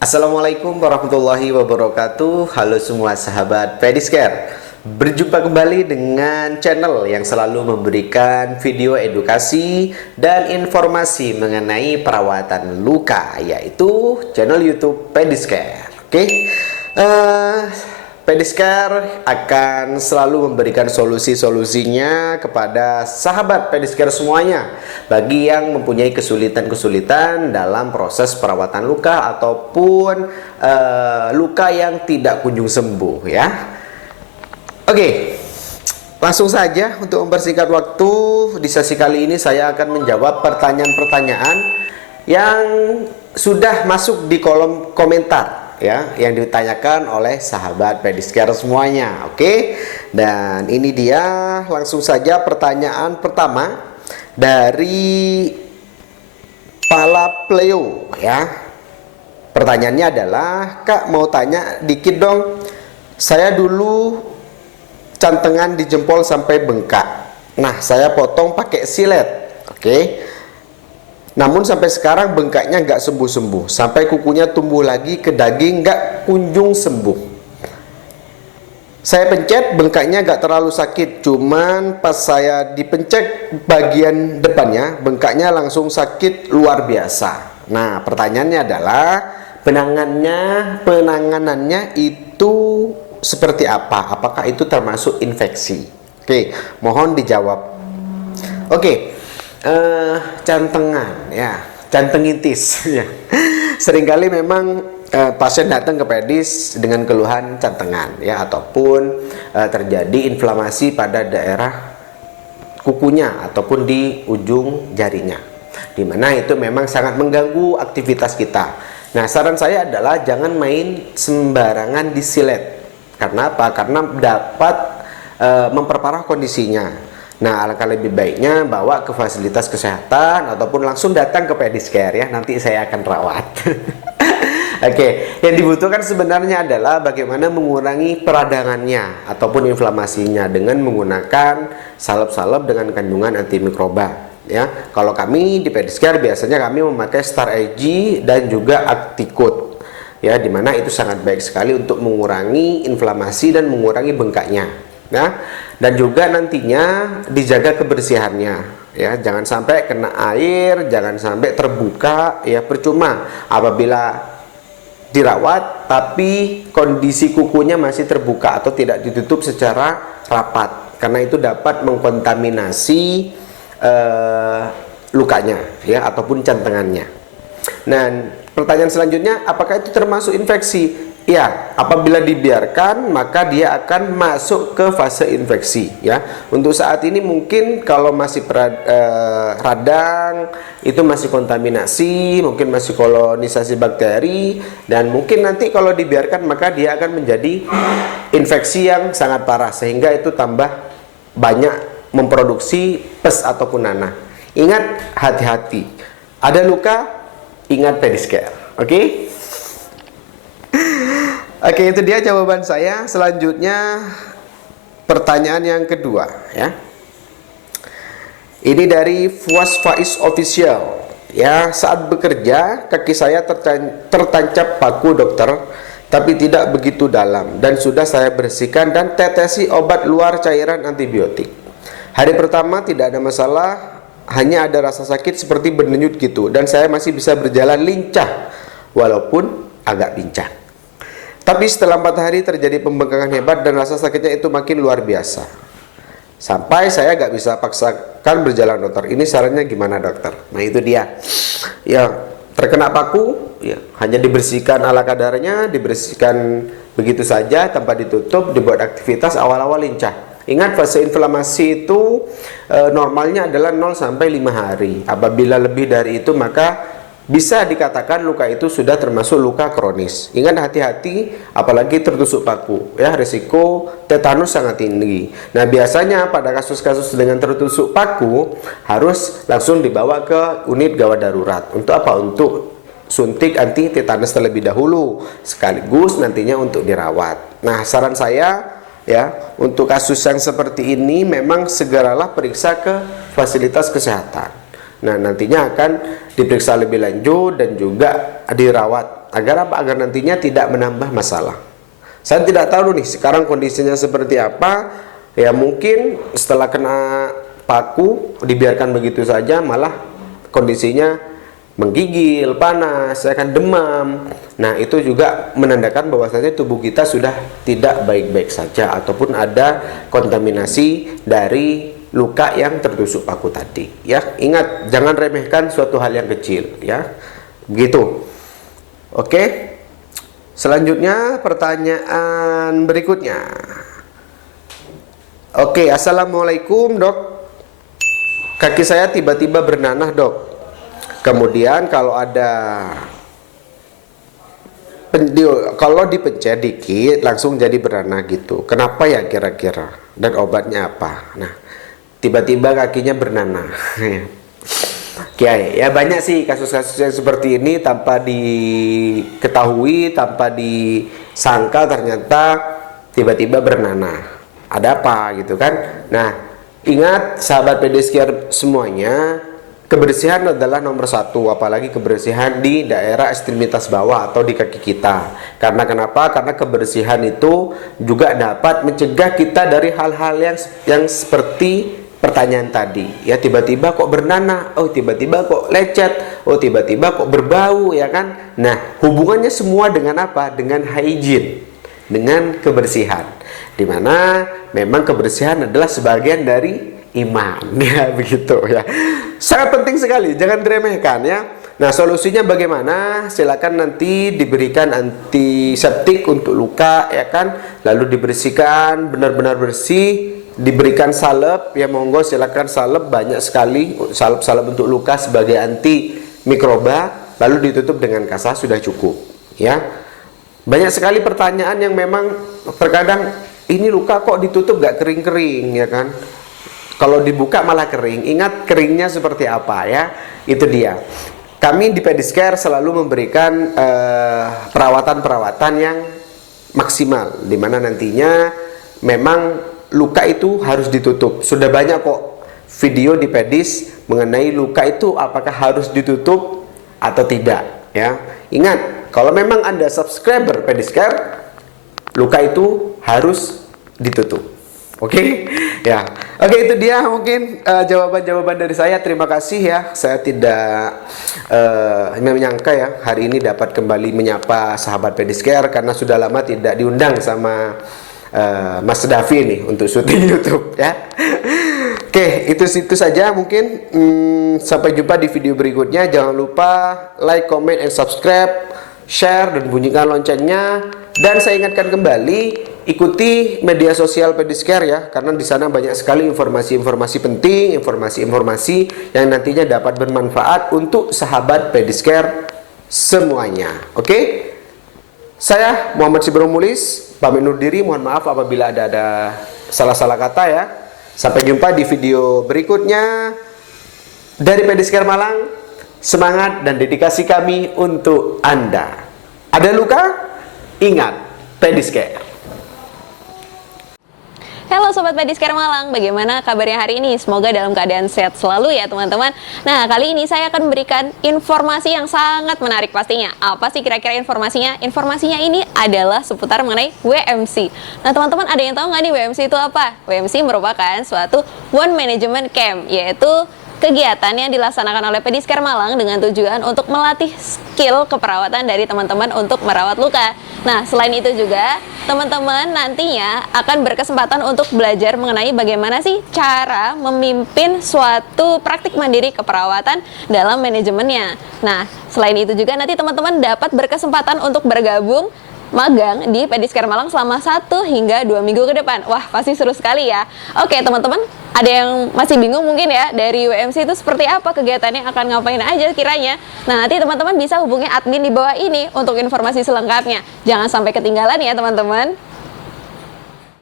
Assalamualaikum warahmatullahi wabarakatuh. Halo semua sahabat Pedicare. Berjumpa kembali dengan channel yang selalu memberikan video edukasi dan informasi mengenai perawatan luka, yaitu channel YouTube Pedicare. Oke, Pedicare akan selalu memberikan solusi-solusinya kepada sahabat Pedicare semuanya bagi yang mempunyai kesulitan-kesulitan dalam proses perawatan luka ataupun luka yang tidak kunjung sembuh ya. Oke, langsung saja untuk mempersingkat waktu, di sesi kali ini saya akan menjawab pertanyaan-pertanyaan yang sudah masuk di kolom komentar ya, yang ditanyakan oleh sahabat Pedicare semuanya. Oke, dan ini dia, langsung saja pertanyaan pertama dari Pala Pleo ya. Pertanyaannya adalah, Kak mau tanya dikit dong, saya dulu cantengan di jempol sampai bengkak. Nah, saya potong pakai silet. Oke, namun sampai sekarang bengkaknya nggak sembuh-sembuh, sampai kukunya tumbuh lagi ke daging nggak kunjung sembuh. Saya pencet bengkaknya nggak terlalu sakit, cuman pas saya dipencet bagian depannya bengkaknya langsung sakit luar biasa. Nah, pertanyaannya adalah penanganannya itu seperti apa? Apakah itu termasuk infeksi? Oke, mohon dijawab. Oke. Cantengan ya, cantengitis ya. Seringkali memang pasien datang ke pedis dengan keluhan cantengan ya, ataupun terjadi inflamasi pada daerah kukunya ataupun di ujung jarinya, dimana itu memang sangat mengganggu aktivitas kita. Nah, saran saya adalah jangan main sembarangan disilet. Karena apa? Karena dapat memperparah kondisinya. Nah, alangkah lebih baiknya bawa ke fasilitas kesehatan ataupun langsung datang ke Pedicare ya, nanti saya akan rawat. Oke, yang dibutuhkan sebenarnya adalah bagaimana mengurangi peradangannya ataupun inflamasinya dengan menggunakan salep-salep dengan kandungan antimikroba ya. Kalau kami di Pedicare biasanya kami memakai Star IG dan juga Acticut ya, dimana itu sangat baik sekali untuk mengurangi inflamasi dan mengurangi bengkaknya ya. Dan juga nantinya dijaga kebersihannya ya, jangan sampai kena air, jangan sampai terbuka ya, percuma apabila dirawat tapi kondisi kukunya masih terbuka atau tidak ditutup secara rapat, karena itu dapat mengkontaminasi lukanya ya ataupun cantengannya. Nah, pertanyaan selanjutnya, apakah itu termasuk infeksi? Ya, apabila dibiarkan maka dia akan masuk ke fase infeksi ya. Untuk saat ini mungkin kalau masih radang, itu masih kontaminasi, mungkin masih kolonisasi bakteri, dan mungkin nanti kalau dibiarkan maka dia akan menjadi infeksi yang sangat parah sehingga itu tambah banyak memproduksi pes ataupun nanah. Ingat, hati-hati. Ada luka, ingat Pedicare. Oke? Oke, itu dia jawaban saya. Selanjutnya pertanyaan yang kedua ya. Ini dari Fuas Faiz Official ya. Saat bekerja kaki saya tertancap paku dokter, tapi tidak begitu dalam, dan sudah saya bersihkan dan tetesi obat luar cairan antibiotik. Hari pertama tidak ada masalah, hanya ada rasa sakit seperti berdenyut gitu, dan saya masih bisa berjalan lincah walaupun agak pincang. Tapi setelah 4 hari terjadi pembengkakan hebat dan rasa sakitnya itu makin luar biasa. Sampai saya gak bisa paksakan berjalan, dokter. Ini sarannya gimana, dokter? Nah, itu dia. Ya, terkena paku, ya, hanya dibersihkan ala kadarnya, dibersihkan begitu saja tanpa ditutup, dibuat aktivitas awal-awal lincah. Ingat, fase inflamasi itu normalnya adalah 0 sampai 5 hari. Apabila lebih dari itu maka bisa dikatakan luka itu sudah termasuk luka kronis. Ingat, hati-hati apalagi tertusuk paku ya, risiko tetanus sangat tinggi. Nah, biasanya pada kasus-kasus dengan tertusuk paku harus langsung dibawa ke unit gawat darurat. Untuk apa? Untuk suntik anti tetanus terlebih dahulu, sekaligus nantinya untuk dirawat. Nah, saran saya ya, untuk kasus yang seperti ini memang segeralah periksa ke fasilitas kesehatan. Nah, nantinya akan diperiksa lebih lanjut dan juga dirawat Agar apa? Agar nantinya tidak menambah masalah. Saya tidak tahu nih sekarang kondisinya seperti apa. Ya mungkin setelah kena paku dibiarkan begitu saja malah kondisinya menggigil, panas, ya kan, demam. Nah, itu juga menandakan bahwasanya tubuh kita sudah tidak baik-baik saja ataupun ada kontaminasi dari luka yang tertusuk paku tadi, ya. Ingat, jangan remehkan suatu hal yang kecil, ya. Begitu. Oke. Selanjutnya pertanyaan berikutnya. Oke, Assalamualaikum, Dok. Kaki saya tiba-tiba bernanah, Dok. Kemudian kalau kalau dipencet dikit langsung jadi bernanah gitu. Kenapa ya kira-kira? Dan obatnya apa? Nah, tiba-tiba kakinya bernanah. Ya banyak sih kasus-kasus yang seperti ini tanpa diketahui, tanpa disangka ternyata tiba-tiba bernanah. Ada apa gitu kan? Nah, ingat sahabat Pediskare semuanya, kebersihan adalah nomor satu, apalagi kebersihan di daerah ekstremitas bawah atau di kaki kita. Karena kenapa? Karena kebersihan itu juga dapat mencegah kita dari hal-hal yang seperti pertanyaan tadi. Ya, tiba-tiba kok bernanah, oh tiba-tiba kok lecet, oh tiba-tiba kok berbau, ya kan? Nah, hubungannya semua dengan apa? Dengan hygiene, dengan kebersihan. Dimana memang kebersihan adalah sebagian dari iman, ya begitu ya. Sangat penting sekali, jangan diremehkan ya. Nah, solusinya bagaimana? Silakan nanti diberikan antiseptik untuk luka, ya kan? Lalu dibersihkan benar-benar bersih, diberikan salep, ya monggo silakan salep banyak sekali, salep-salep untuk luka sebagai anti mikroba, lalu ditutup dengan kasa sudah cukup, ya. Banyak sekali pertanyaan yang memang terkadang ini luka kok ditutup gak kering-kering, ya kan? Kalau dibuka malah kering. Ingat keringnya seperti apa ya? Itu dia. Kami di Pediskare selalu memberikan perawatan-perawatan yang maksimal, dimana nantinya memang luka itu harus ditutup. Sudah banyak kok video di Pedis mengenai luka itu apakah harus ditutup atau tidak, ya. Ingat, kalau memang Anda subscriber Pediskare, luka itu harus ditutup. Oke, ya. Oke, itu dia mungkin jawaban-jawaban dari saya. Terima kasih ya. Saya tidak menyangka ya hari ini dapat kembali menyapa sahabat Pediskare karena sudah lama tidak diundang sama Mas Davi nih untuk syuting YouTube ya. Oke, itu saja mungkin. Sampai jumpa di video berikutnya. Jangan lupa like, comment, and subscribe, share dan bunyikan loncengnya. Dan saya ingatkan kembali, ikuti media sosial Pediskare ya, karena di sana banyak sekali informasi-informasi penting, informasi-informasi yang nantinya dapat bermanfaat untuk sahabat Pediskare semuanya. Oke? Saya Muhammad Sibrumulis pamit undur diri. Mohon maaf apabila ada salah-salah kata ya. Sampai jumpa di video berikutnya dari Pediskare Malang. Semangat dan dedikasi kami untuk Anda. Ada luka? Ingat, Pediskare. Halo Sobat Pediskare Malang, bagaimana kabarnya hari ini? Semoga dalam keadaan sehat selalu ya teman-teman. Nah, kali ini saya akan memberikan informasi yang sangat menarik pastinya. Apa sih kira-kira informasinya? Informasinya ini adalah seputar mengenai WMC. Nah teman-teman, ada yang tahu nggak nih WMC itu apa? WMC merupakan suatu One Management Camp, yaitu kegiatan yang dilaksanakan oleh Pediskare Malang dengan tujuan untuk melatih skill keperawatan dari teman-teman untuk merawat luka. Nah, selain itu juga, teman-teman nantinya akan berkesempatan untuk belajar mengenai bagaimana sih cara memimpin suatu praktik mandiri keperawatan dalam manajemennya. Nah, selain itu juga nanti teman-teman dapat berkesempatan untuk bergabung magang di Pediskare Malang selama 1 hingga 2 minggu ke depan. Wah, pasti seru sekali ya. Oke, teman-teman, ada yang masih bingung mungkin ya dari WMC itu seperti apa kegiatannya, akan ngapain aja kiranya. Nah, nanti teman-teman bisa hubungi admin di bawah ini untuk informasi selengkapnya. Jangan sampai ketinggalan ya, teman-teman.